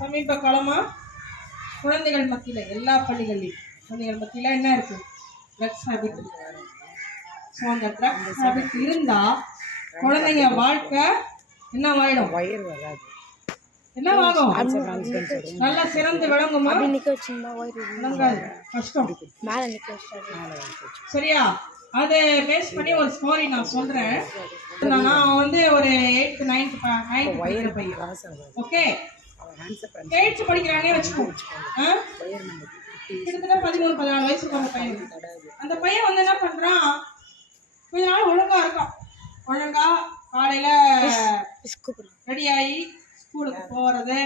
சமீப காலமா குழந்தைகள் மத்தியில எல்லா பள்ளிகள்லையும் குழந்தைகள் மத்தியில என்ன இருக்கு? Drugs habit. ஸோ அந்த ட்ரக்ஸ் ஹேபிட் இருந்தா குழந்தைங்க வாழ்க்கை என்ன ஆயிடும்? வயிறு வராது. என்ன ஆகும்? நல்லா சிறந்து விளங்குமா? விளங்காது, கஷ்டம். சரியா? அதை பேஸ் பண்ணி ஒரு ஸ்டோரி நான் சொல்றேன். நான் வந்து ஒரு 8th 9th படிக்கிற பையன். ஓகே, 8th படிக்கிறானே வச்சுக்கோ. கிட்டத்தட்ட 13-14 வயசுக்கு அந்த பையன். அந்த பையன் வந்து என்ன பண்றான், கொஞ்ச நாள் ஒழுங்கா இருக்கான். ஒழுங்கா காலையில ரெடி ஆகி ஸ்கூலுக்கு போறது,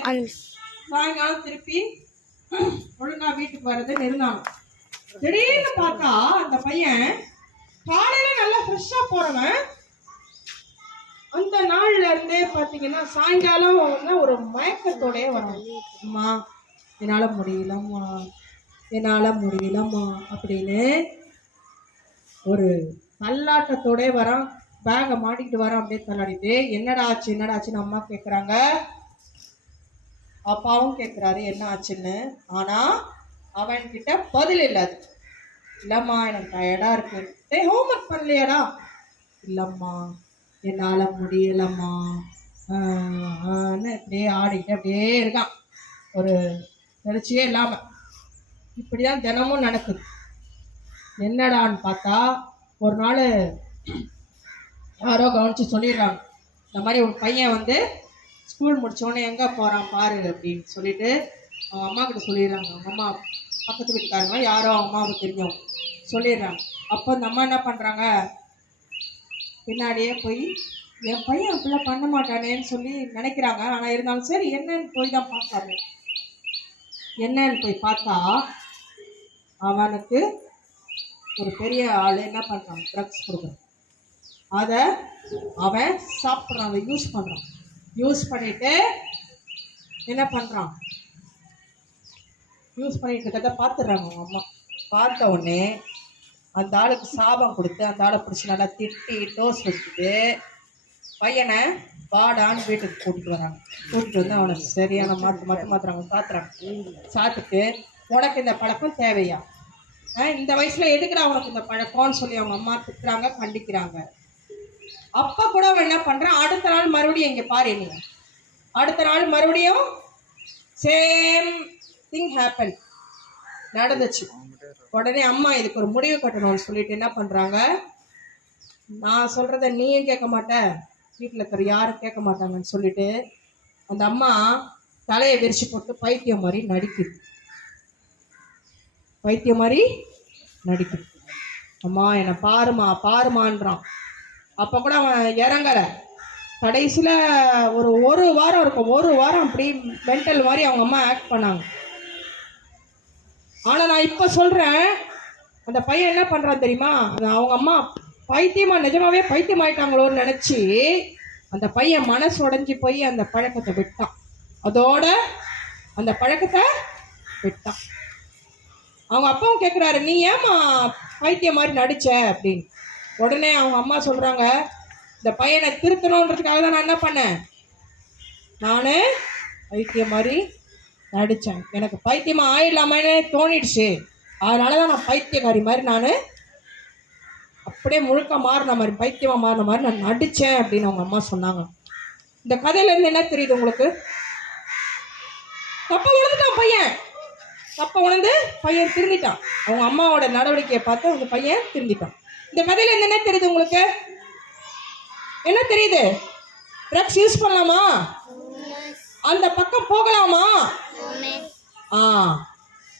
சாயங்காலம் திருப்பி ஒழுங்கா வீட்டுக்கு வர்றதுன்னு இருந்தாங்க. திடீர்னு பார்த்தா அந்த பையன் காலையில நல்லா ஃப்ரெஷ்ஷா போறவன் அந்த நாள்ல இருந்தே பாத்தீங்கன்னா சாயங்காலம் ஒரு மயக்கத்தோடய வரான். அம்மா என்னால முடியலம்மா, என்னால முடியலம்மா அப்படின்னு ஒரு தள்ளாட்டத்தோட வரான். பேகை மாட்டிக்கிட்டு வரான், அப்படியே தள்ளாடிட்டு. என்னடா ஆச்சு என்னடா ஆச்சுன்னு அம்மா கேட்குறாங்க, அப்பாவும் கேட்குறாரு என்ன ஆச்சுன்னு. ஆனா அவன்கிட்ட பதில் இல்லாது. இல்லம்மா எனக்கு டயர்டா இருக்கு. ஹோம்ஒர்க் பண்ணலையாடா? இல்லம்மா என்னால முடியலம்மா அப்படியே ஆடிக்கிட்டு அப்படியே இருக்கான், ஒரு நிகழ்ச்சியே இல்லாம. இப்படிதான் தினமும் நடக்குது. என்னடான்னு பார்த்தா ஒரு நாள் யாரோ கவனிச்சு சொல்லிடுறாங்க, இந்த மாதிரி ஒரு பையன் வந்து ஸ்கூல் முடிச்சோடனே எங்கே போகிறான் பாரு அப்படின்னு சொல்லிட்டு அவங்க அம்மா கிட்ட சொல்லிடுறாங்க. அவங்க அம்மா பக்கத்து வீட்டுக்காரங்க யாரோ அவங்க அம்மாவுக்கு தெரியும் சொல்லிடுறாங்க. அப்போ அந்த அம்மா என்ன பண்ணுறாங்க, பின்னாடியே போய் என் பையன் அப்படிலாம் பண்ண மாட்டானேன்னு சொல்லி நினைக்கிறாங்க. ஆனால் இருந்தாலும் சரி என்னன்னு போய் தான் பார்த்தாரு. என்னன்னு போய் பார்த்தா அவனுக்கு ஒரு பெரிய ஆள் என்ன பண்ணுறான், ட்ரக்ஸ் கொடுக்குறான். அதை அவன் சாப்பிட்றான், அதை யூஸ் பண்ணுறான். யூஸ் பண்ணிட்டு என்ன பண்ணுறான், யூஸ் பண்ணிட்டு இருக்கிறத பார்த்துடுறாங்க அவங்க அம்மா. பார்த்த உடனே அந்த ஆளுக்கு சாபம் கொடுத்து அந்த ஆளை பிடிச்சி நல்லா திட்டி டோஸ் வச்சுட்டு பையனை வாடான்னு வீட்டுக்கு கூட்டிட்டு வராங்க. கூட்டிட்டு வந்து அவனை சரியான மாற்றுறாங்க, சாத்துட்டு உனக்கு இந்த பழக்கம் தேவையா, இந்த வயசுல எதுக்குடா உனக்கு இந்த பழக்கம்னு சொல்லி அவங்க அம்மா திட்டுறாங்க, கண்டிக்கிறாங்க. அப்ப கூட அவன் என்ன பண்றான், அடுத்த நாள் மறுபடியும் இங்க பாரு, நீ அடுத்த நாள் மறுபடியும் சேம் திங் ஹேப்பன் நடந்துச்சு. உடனே அம்மா இதுக்கு ஒரு முடிவு கட்டணும்னு சொல்லிட்டு என்ன பண்றாங்க, நான் சொல்றத நீயும் கேட்க மாட்ட, வீட்டில் இருக்கிற யாரும் கேட்க மாட்டாங்கன்னு சொல்லிட்டு அந்த அம்மா தலையை விரிச்சு போட்டு பைத்தியம் மாதிரி நடிக்குது. பைத்தியம் மாதிரி நடிக்குது. அம்மா என்னை பாருமா பாருமான்றான். அப்போ கூட அவன் இறங்கல. கடைசியில் ஒரு வாரம் இருக்கும், ஒரு வாரம் அப்படி மென்டல் மாதிரி அவங்க அம்மா ஆக்ட் பண்ணாங்க. ஆனால் நான் இப்போ சொல்கிறேன், அந்த பையன் என்ன பண்ணுறான் தெரியுமா, அவங்க அம்மா பைத்தியமா நிஜமாவே பைத்தியம் ஆயிட்டாங்களோன்னு நினச்சி அந்த பையன் மனசு உடஞ்சி போய் அந்த பழக்கத்தை விட்டான். அதோட அந்த பழக்கத்தை விட்டான். அவங்க அப்பாவும் கேட்குறாரு, நீ ஏமா பைத்தியம் மாதிரி நடிச்ச அப்படின்னு. உடனே அவங்க அம்மா சொல்கிறாங்க, இந்த பையனை திருத்தணுன்றதுக்காக தான் நான் என்ன பண்ணேன், நான் பைத்தியம் மாதிரி நடித்தேன். எனக்கு பைத்தியமாக ஆயிடலாமே தோணிடுச்சு, அதனால தான் நான் பைத்தியக்காரி மாதிரி நான் அப்படியே முழுக்க மாறின மாதிரி பைத்தியமாக மாறின மாதிரி நான் நடித்தேன் அப்படின்னு அவங்க அம்மா சொன்னாங்க. இந்த கதையிலேருந்து என்ன தெரியுது உங்களுக்கு, தப்ப உணர்ந்துட்டான் பையன், தப்ப உணர்ந்து பையன் திருந்திட்டான். அவங்க அம்மாவோட நடவடிக்கையை பார்த்து அந்த பையன் திருந்திட்டான். இந்த கதையிலேருந்து என்ன தெரியுது உங்களுக்கு, என்ன தெரியுது, ட்ரக்ஸ் யூஸ் பண்ணலாமா, அந்த பக்கம் போகலாமா,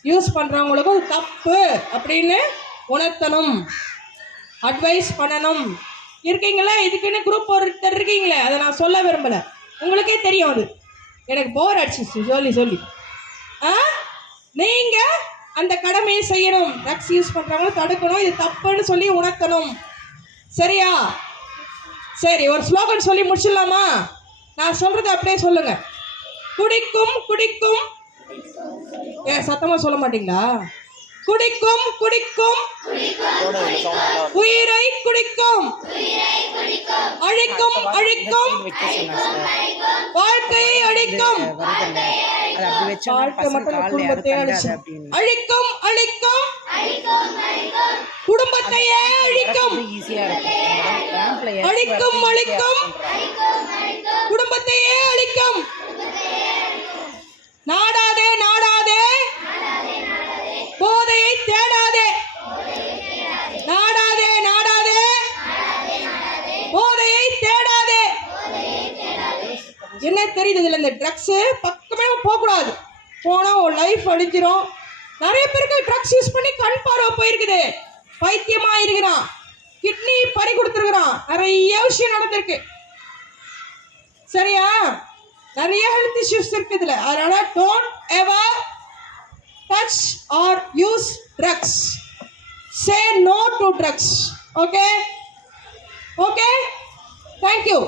யூஸ் பண்றவங்களுக்கும் தப்பு அப்படின்னு உணர்த்தணும், அட்வைஸ் பண்ணணும். இருக்கீங்களா, இதுக்குன்னு குரூப் ஒருத்தர் இருக்கீங்களே, அதை நான் சொல்ல விரும்பல, உங்களுக்கே தெரியும். அது எனக்கு போர் அடிச்சிச்சு சொல்லி சொல்லி. நீங்க அந்த கடமையை செய்யணும், ட்ரக்ஸ் யூஸ் பண்றவங்களும் தடுக்கணும், இது தப்புன்னு சொல்லி உணர்த்தணும். சரியா? சரி, ஒரு ஸ்லோகன் சொல்லி முடிச்சிடலாமா? நான் சொல்றது அப்படியே சொல்லுங்க. குடிக்கும் குடிக்கும், ஏன் சத்தமா சொல்ல மாட்டீங்களா? குடிக்கும் குடிக்கும் உயிரை குடிக்கும், அழிக்கும் அழிக்கும் வாழ்க்கையை அழிக்கும், வச்சோம்னா வாழ்க்கை பசங்க மட்டும் கால்ல யாரும் குடும்பத்தை தண்டாது அழிச்சு அப்படின்னு. அழிக்கும் அழிக்கும் குடும்பத்தையே அழிக்கும் ஈஸியா இருக்கும் ரேம்ப்ல அழிக்கும் அழிக்கும் குடும்பத்தையே அழிக்கும். நாடாதே நாடாதே போதையை தேடாதே. நாடாதே நாடாதே போதையை தேடாதே. என்ன தெரியுது இதுல? இந்த ட்ரக்ஸ் பக்கமே போக கூடாது. போனா உன் லைஃப் அழிஞ்சிரும். நிறைய பேருக்கு ட்ரக்ஸ் யூஸ் பண்ணி கண் பார்வை போயிருக்குது, பைத்தியமா இருக்கிறான், கிட்னி பறி கொடுத்துருக்கிறான், நிறைய விஷயம் நடந்திருக்கு. சரியா? நிறைய ஹெல்த் இஷ்யூஸ் இருக்குதுல. அதனால don't ever touch or use drugs. Say no to drugs. Okay okay, thank you.